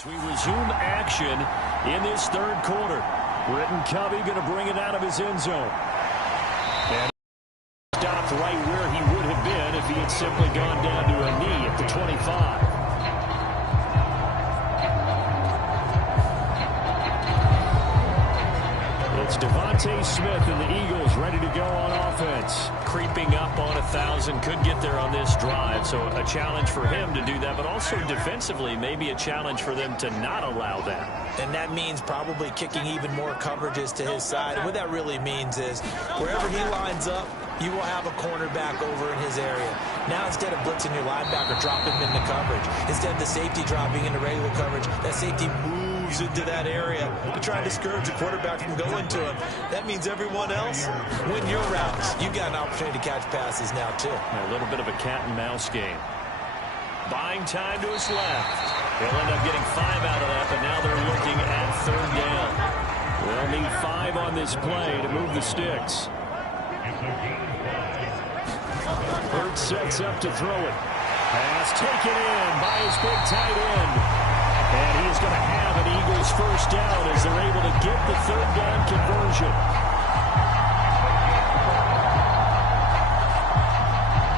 As we resume action in this third quarter, Britton Covey going to bring it out of his end zone. And stopped right where he would have been if he had simply gone down to a knee at the 25. It's Devontae Smith and the Eagles ready to go on offense. Creeping up on 1,000, could get there on this drive, so a challenge for him to do that, but also defensively maybe a challenge for them to not allow that. And that means probably kicking even more coverages to his side. And what that really means is wherever he lines up, you will have a cornerback over in his area. Now instead of blitzing your linebacker, drop him into coverage. Instead of the safety dropping into regular coverage, that safety moves into that area to try and discourage the quarterback from going to him. That means everyone else, win your routes. You've got an opportunity to catch passes now, too. A little bit of a cat-and-mouse game. Buying time to his left. They'll end up getting 5 out of that, but now they're looking at third down. They'll need 5 on this play to move the sticks. Hurts sets up to throw it. Pass taken in by his big tight end. And he is going to have an Eagles first down as they're able to get the third down conversion.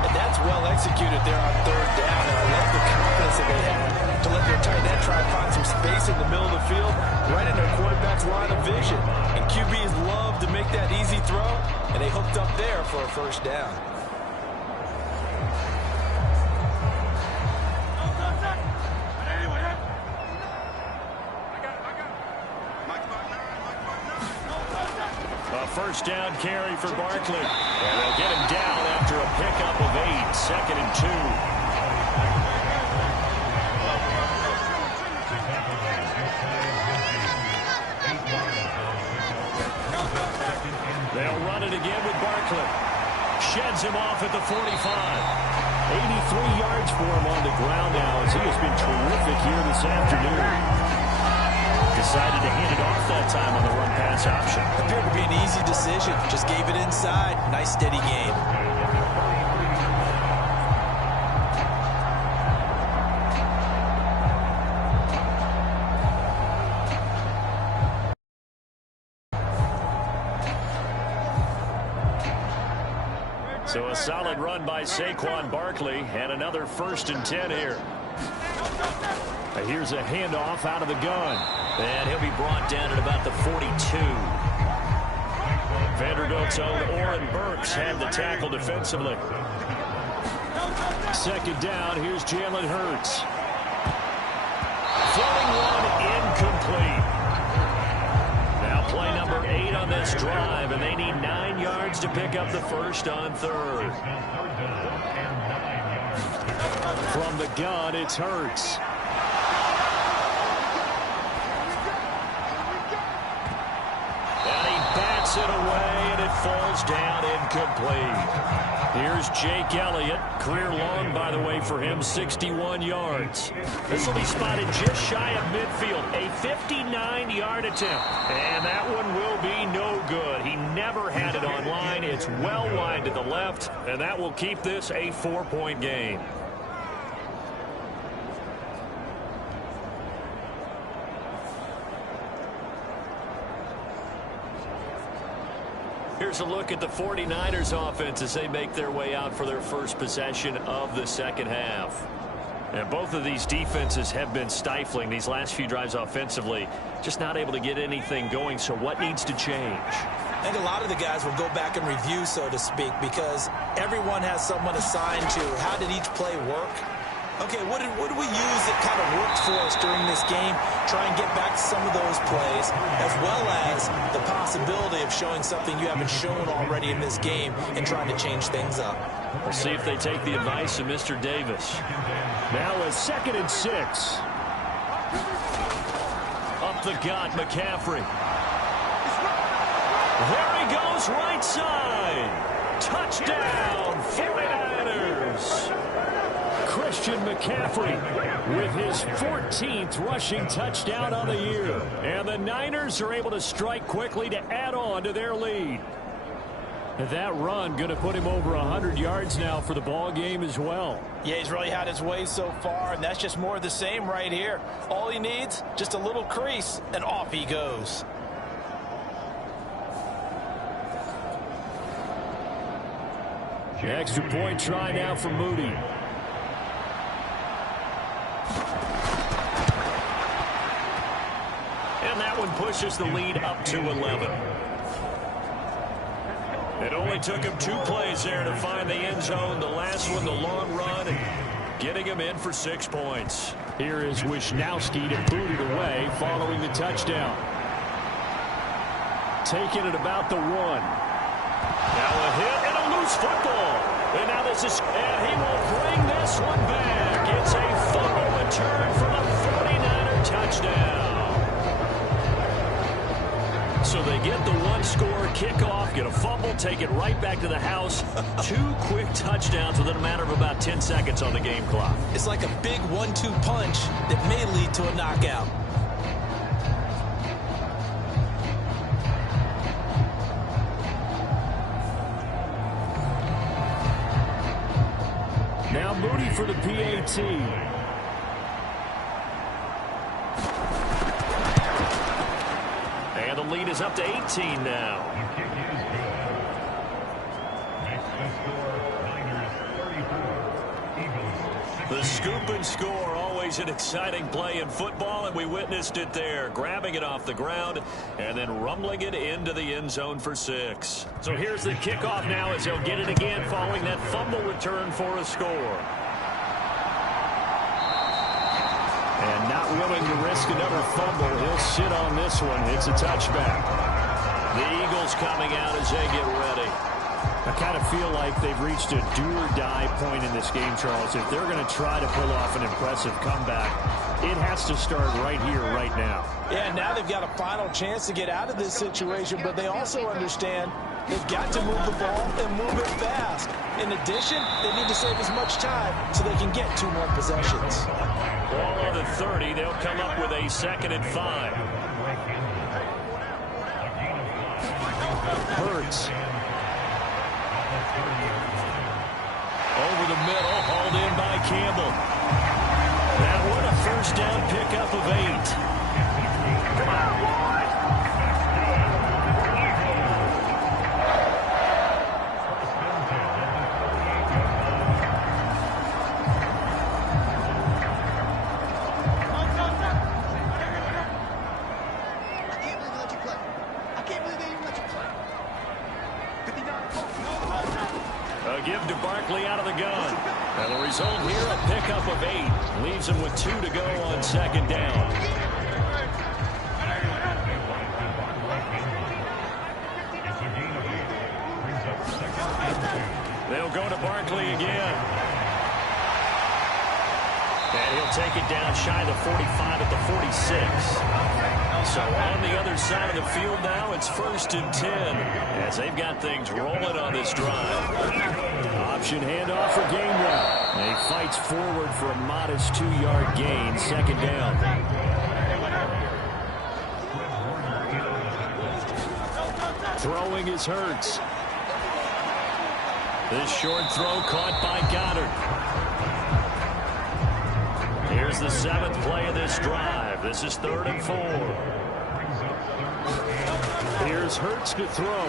And that's well executed there on third down. And I love the confidence that they had to let their tight end try and find some space in the middle of the field, right in their quarterback's line of vision. And QBs love to make that easy throw, and they hooked up there for a first down. First down carry for Barkley. And they'll get him down after a pickup of 8, 2nd and 2. They'll run it again with Barkley. Sheds him off at the 45. 83 yards for him on the ground now as he has been terrific here this afternoon. Decided to hand it off that time on the run-pass option. Appeared to be an easy decision. Just gave it inside. Nice, steady game. So a solid run by Saquon Barkley and another 1st and 10 here. Here's a handoff out of the gun. And he'll be brought down at about the 42. Vanderbilt's own Oren Burks had the tackle defensively. 2nd down, here's Jalen Hurts. Throwing one incomplete. Now play number 8 on this drive, and they need 9 yards to pick up the first on 3rd. From the gun, it's Hurts. It away, and it falls down incomplete. Here's Jake Elliott. Career long, by the way, for him, 61 yards. This will be spotted just shy of midfield. A 59-yard attempt. And that one will be no good. He never had it on line. It's well wide to the left, and that will keep this a 4-point game. Here's a look at the 49ers offense as they make their way out for their first possession of the second half. And both of these defenses have been stifling these last few drives offensively. Just not able to get anything going, so what needs to change? I think a lot of the guys will go back and review, so to speak, because everyone has someone assigned to how did each play work. Okay, what did we use that kind of worked for us during this game? Try and get back to some of those plays, as well as the possibility of showing something you haven't shown already in this game and trying to change things up. We'll see if they take the advice of Mr. Davis. Now a 2nd and 6. Up the gut, McCaffrey. There he goes, right side. Touchdown, 49ers. Christian McCaffrey with his 14th rushing touchdown on the year. And the Niners are able to strike quickly to add on to their lead. That run going to put him over 100 yards now for the ball game as well. Yeah, he's really had his way so far, and that's just more of the same right here. All he needs, just a little crease, and off he goes. Extra point try now for Moody. And that one pushes the lead up to 11. It only took him 2 plays there to find the end zone. The last one, the long run, and getting him in for 6 points. Here is Wisnowski to boot it away following the touchdown. Taking it about the 1. Now a hit and a loose football. And now this is, and he will bring this one back. It's a fumble return for the 49er touchdown. So they get the 1-score kickoff, get a fumble, take it right back to the house. 2 quick touchdowns within a matter of about 10 seconds on the game clock. It's like a big 1-2 punch that may lead to a knockout. Now Moody for the PAT. And the lead is up to 18 now. The scoop and score, always an exciting play in football, and we witnessed it there, grabbing it off the ground and then rumbling it into the end zone for 6. So here's the kickoff now as they'll get it again following that fumble return for a score. And not willing to risk another fumble, he'll sit on this one. It's a touchback. The Eagles coming out as they get ready. I kind of feel like they've reached a do-or-die point in this game, Charles. If they're going to try to pull off an impressive comeback, it has to start right here, right now. Yeah, now they've got a final chance to get out of this situation, but they also understand they've got to move the ball and move it fast. In addition, they need to save as much time so they can get 2 more possessions. Ball on the 30, they'll come up with a 2nd and 5. Hurts. Over the middle, hauled in by Campbell. That one a first down pickup of 8. Come on, boys! A give to Barkley out of the gun. And the result here, a pickup of 8. Leaves him with 2 to go on 2nd down. They'll go to Barkley again. And he'll take it down shy of the 45 at the 46. So on the other side of the field now, it's 1st and 10 as they've got things rolling on this drive. Option handoff for Gainwell. And he fights forward for a modest 2-yard gain, 2nd down. Throwing is Hurts. This short throw caught by Goddard. Here's the 7th play of this drive. This is 3rd and 4. Here's Hurts to throw.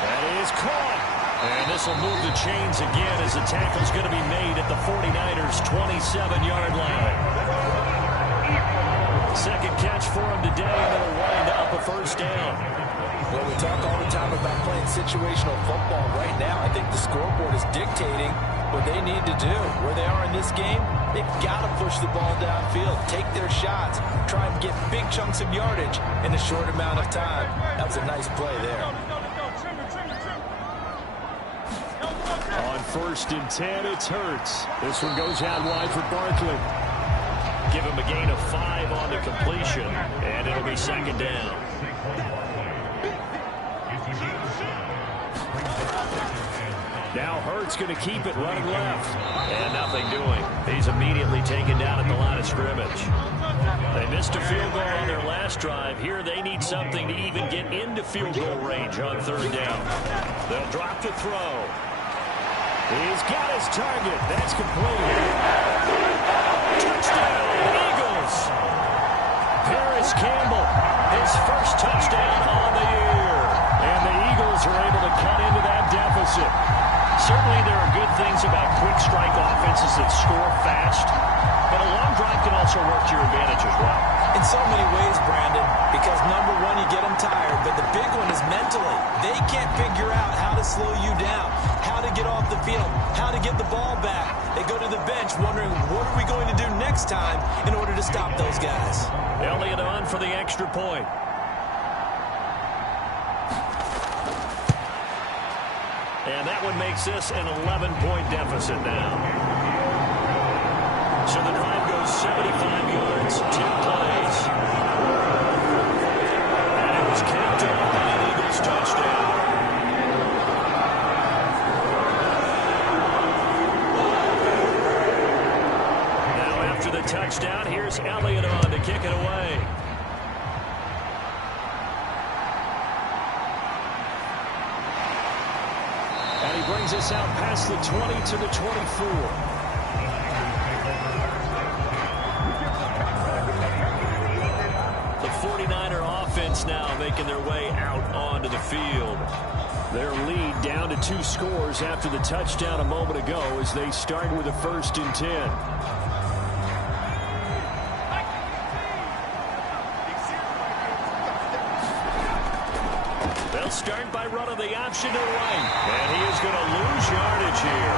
That is caught. And this will move the chains again as the tackle's going to be made at the 49ers' 27-yard line. 2nd catch for him today, and it'll wind up a 1st down. Well, we talk all the time about playing situational football. Right now, I think the scoreboard is dictating what they need to do. Where they are in this game, they've got to push the ball downfield, take their shots, try and get big chunks of yardage in a short amount of time. That was a nice play there. On 1st and 10, it's Hurts. This one goes out wide for Barkley. Give him a gain of 5 on the completion, and it'll be 2nd down. Now Hurts going to keep it running left. And nothing doing. He's immediately taken down at the line of scrimmage. They missed a field goal on their last drive. Here they need something to even get into field goal range on third down. They'll drop to throw. He's got his target. That's complete. Touchdown, Eagles. Paris Campbell, his first touchdown on the year. And the Eagles are able to cut into that deficit. Certainly there are good things about quick strike offenses that score fast, but a long drive can also work to your advantage as well. In so many ways, Brandon, because number one, you get them tired, but the big one is mentally. They can't figure out how to slow you down, how to get off the field, how to get the ball back. They go to the bench wondering, what are we going to do next time in order to stop those guys? Elliott on for the extra point. And that one makes this an 11-point deficit now. So the drive goes 75 yards, 2 plays. And it was capped off by an Eagles touchdown. Now after the touchdown, here's Elliott on to kick it away. And he brings us out past the 20 to the 24. The 49er offense now making their way out onto the field. Their lead down to 2 scores after the touchdown a moment ago as they start with a 1st and 10. They'll start by running the option to the right. And he is going to lose yardage here.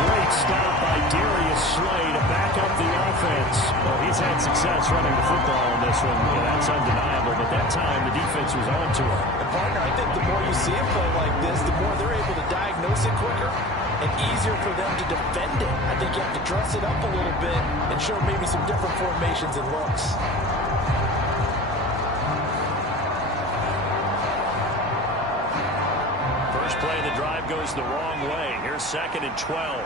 Great stop by Darius Slay to back up the offense. Well, he's had success running the football in this one. Yeah, that's undeniable. But that time, the defense was on to him. And, partner, I think the more you see him play like this, the more they're able to diagnose it quicker and easier for them to defend it. I think you have to dress it up a little bit and show maybe some different formations and looks. Play of the drive goes the wrong way. Here's 2nd and 12.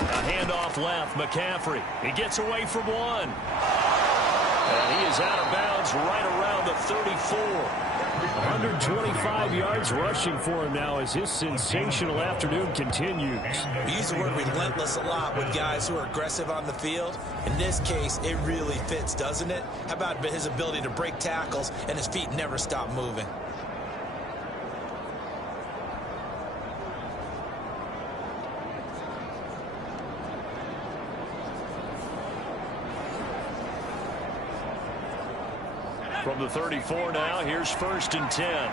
A handoff left. McCaffrey. He gets away from one. And he is out of bounds right around the 34. 125 yards rushing for him now as his sensational afternoon continues. We use the word relentless a lot with guys who are aggressive on the field. In this case, it really fits, doesn't it? How about his ability to break tackles and his feet never stop moving? From the 34 now, here's 1st and 10.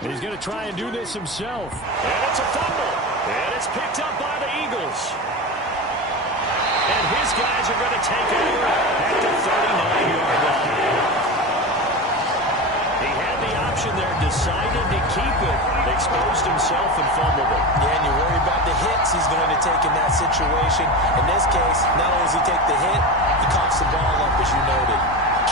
He's going to try and do this himself. And it's a fumble. And it's picked up by the Eagles. And his guys are going to take over at the 39-yard line. He had the option there, decided to keep it, exposed himself and fumbled it. Yeah, and you worry about the hits he's going to take in that situation. In this case, not only does he take the hit, he coughs the ball up, as you noted.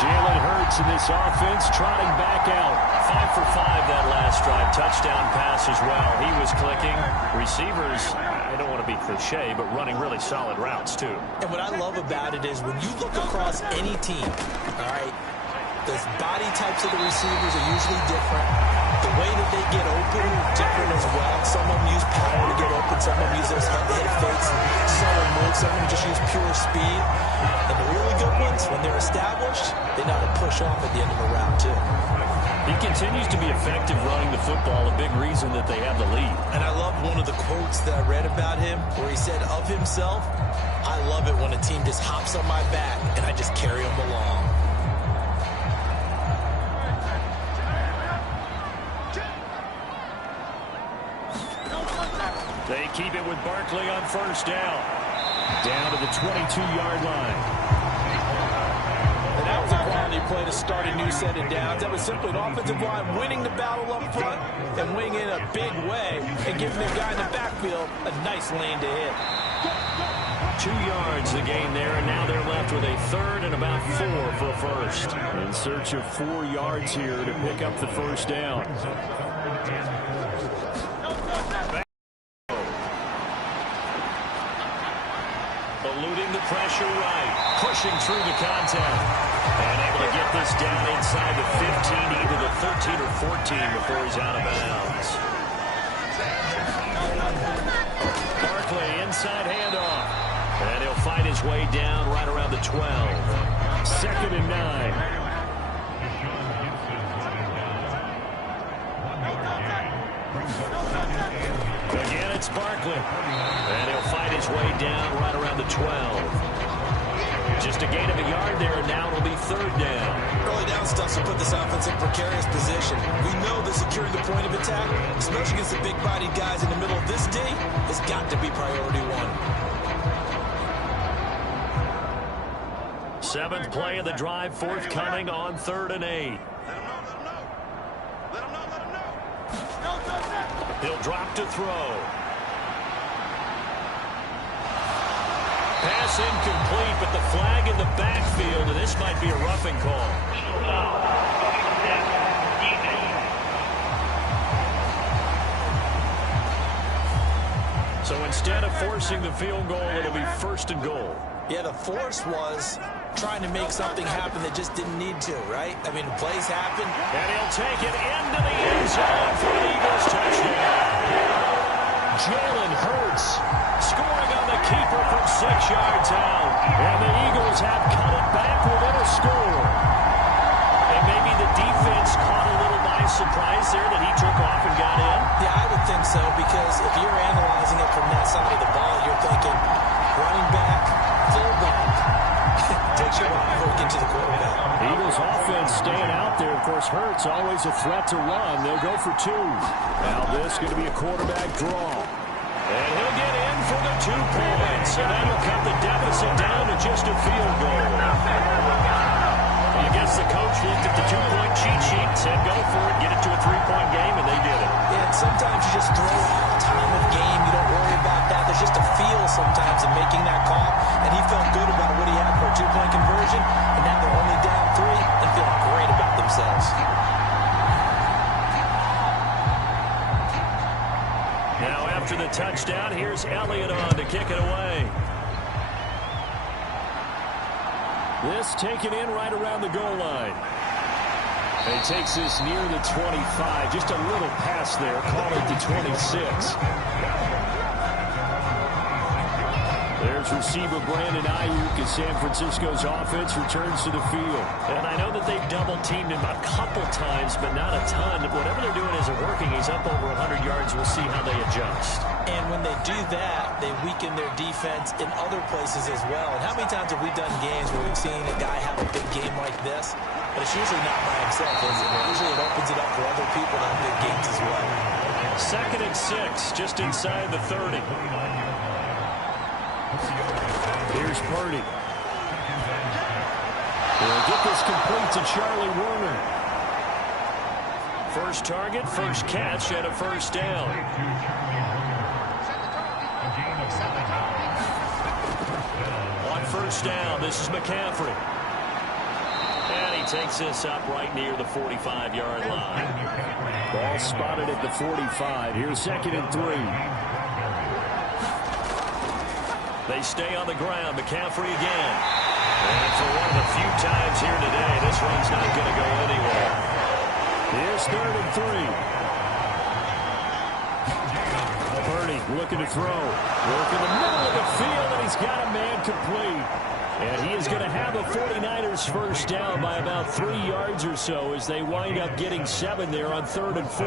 Jalen Hurts in this offense trotting back out. 5 for 5 that last drive. Touchdown pass as well. He was clicking. Receivers, I don't want to be cliche, but running really solid routes too. And what I love about it is when you look across any team, all right, the body types of the receivers are usually different. The way that they get open is different as well. Some of them use power to get open. Some of them use those head fakes. Some of them some of them just use pure speed. And the really good ones, when they're established, they know how to push off at the end of a round too. He continues to be effective running the football, a big reason that they have the lead. And I love one of the quotes that I read about him where he said of himself, I love it when a team just hops on my back and I just carry them along. They keep it with Barkley on 1st down. Down to the 22-yard line. And that was a quality play to start a new set of downs. That was simply an offensive line winning the battle up front and winning in a big way and giving their guy in the backfield a nice lane to hit. 2 yards the gain there, and now they're left with a third and about 4 for a first. In search of 4 yards here to pick up the first down. Eluding the pressure right, pushing through the contact, and able to get this down inside the 15, either the 13 or 14 before he's out of bounds. Barkley, inside handoff, and he'll fight his way down right around the 12. 2nd and 9. Again, it's Barkley. And he'll fight his way down right around the 12. Just a gain of a yard there, and now it'll be 3rd down. Early down stuff will put this offense in precarious position. We know that securing the point of attack, especially against the big-bodied guys in the middle of this D, has got to be priority 1. 7th play of the drive, forthcoming on 3rd and 8. He'll drop to throw. Pass incomplete, but the flag in the backfield, and this might be a roughing call. So instead of forcing the field goal, it'll be 1st and goal. Yeah, the force was trying to make something happen that just didn't need to, right? I mean, plays happen. And he'll take it into the end zone for an Eagles touchdown. Jalen Hurts scoring on the keeper from 6 yards out. And the Eagles have cut it back within a score. And maybe the defense caught a little by surprise there that he took off and got in. Yeah, I would think so, because if you're analyzing it from that side of the ball, you're thinking running back, fullback. Takes you a while before you get to the quarterback. The Eagles offense staying out there. Of course, Hurts always a threat to run. They'll go for 2. Now this is going to be a quarterback draw. And he'll get in for the 2 points. So that'll cut the deficit down to just a field goal. I guess the coach looked at the 2-point cheat sheet and said, go for it, get it to a 3-point game, and they did it. Yeah, and sometimes you just throw out time of game. You don't worry about that. There's just a feel sometimes in making that call. And he felt good about what he had for a 2-point conversion. And now they're only down 3 and feeling great about themselves. Now after the touchdown, here's Elliott on to kick it away. This taken in right around the goal line. And he takes this near the 25. Just a little pass there. Call it the 26. There's receiver Brandon Ayuk as San Francisco's offense returns to the field. And I know that they've double-teamed him a couple times, but not a ton. Whatever they're doing isn't working. He's up over 100 yards. We'll see how they adjust. And when they do that, they weaken their defense in other places as well. And how many times have we done games where we've seen a guy have a big game like this? But it's usually not by himself, is it? Usually it opens it up for other people to have big games as well. 2nd and 6, just inside the 30. Here's Purdy. They'll get this complete to Charlie Warner. First target, first catch, and a first down. On first down, this is McCaffrey. And he takes this up right near the 45-yard line. Ball spotted at the 45. Here's 2nd and 3. They stay on the ground. McCaffrey again. And for one of the few times here today, this one's not going to go anywhere. Here's 3rd and 3. Purdy looking to throw. Work in the middle of the field, and he's got a man complete. And he is going to have a 49ers first down by about 3 yards or so as they wind up getting 7 there on 3rd and 4.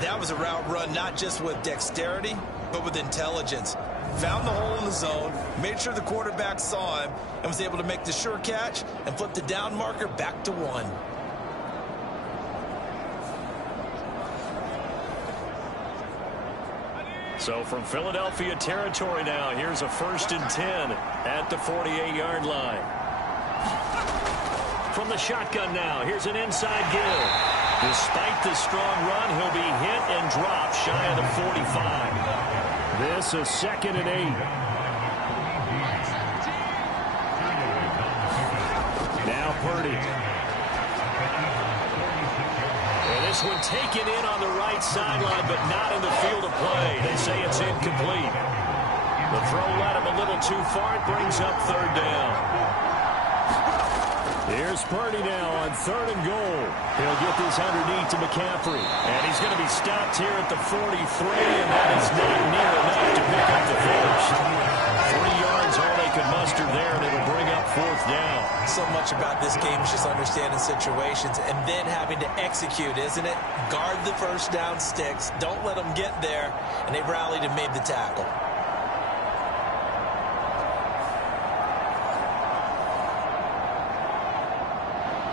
That was a route run not just with dexterity, but with intelligence. Found the hole in the zone, made sure the quarterback saw him, and was able to make the sure catch and flip the down marker back to 1. So from Philadelphia territory now, here's a 1st and 10 at the 48-yard line. From the shotgun now, here's an inside give. Despite the strong run, he'll be hit and dropped shy of the 45. This is 2nd and 8. Purdy. And this one taken in on the right sideline, but not in the field of play. They say it's incomplete. The throw led him a little too far. It brings up third down. Here's Purdy now on 3rd and goal. He'll get this underneath to McCaffrey. And he's going to be stopped here at the 43, and that is not near enough to pick up the first. 3 yards, all they could muster there, and it'll bring up 4th down. So much about this game is just understanding situations and then having to execute, isn't it? Guard the first down sticks. Don't let them get there. And they rallied and made the tackle.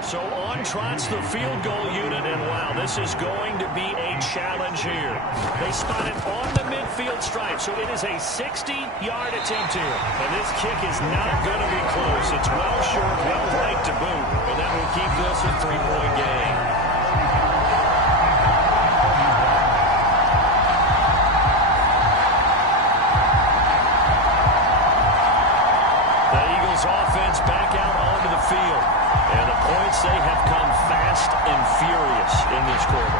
So on trots the field goal unit, and wow, this is going to be a challenge here. They spot it on the midfield stripe, so it is a 60-yard attempt here. And this kick is not going to be close. It's well short, well right to boot, and that will keep this a 3-point game. The Eagles offense back out onto the field. And the points, they have come fast and furious in this quarter.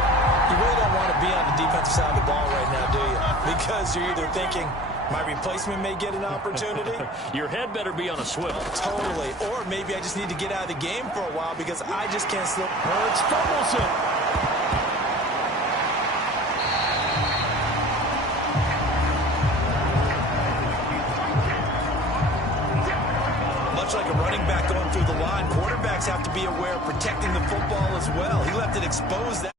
You really don't want to be on the defensive side of the ball right now, do you? Because you're either thinking, my replacement may get an opportunity. Your head better be on a swivel. Totally. Or maybe I just need to get out of the game for a while because I just can't slip. Hurts fumbles it. Much like a running back going through the line, quarterbacks have to be aware of protecting the football as well. He left it exposed.